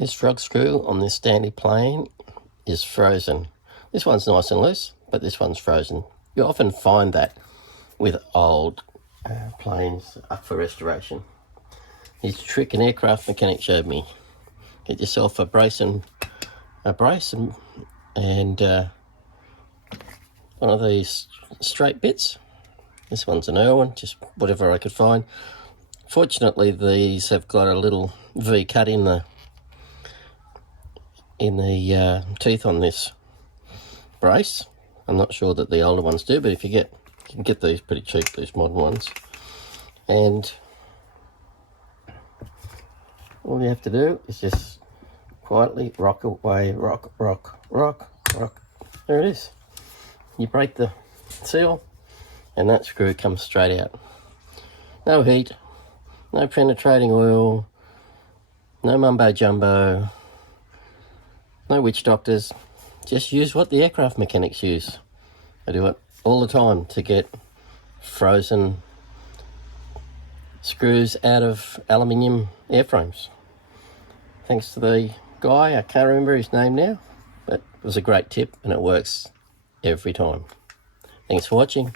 This frog screw on this standy plane is frozen. This one's nice and loose, but this one's frozen. You often find that with old planes up for restoration. Here's a trick an aircraft mechanic showed me. Get yourself a brace and one of these straight bits. This one's an Irwin, just whatever I could find. Fortunately, these have got a little V cut in the teeth on this brace. I'm not sure that the older ones do, but if you can get these pretty cheap, these modern ones. And all you have to do is just quietly rock away, rock, rock, rock, rock. There it is. You break the seal and that screw comes straight out. No heat, no penetrating oil, no mumbo jumbo, no witch doctors. Just use what the aircraft mechanics use. I do it all the time to get frozen screws out of aluminium airframes. Thanks to the guy, I can't remember his name now, but it was a great tip and it works every time. Thanks for watching.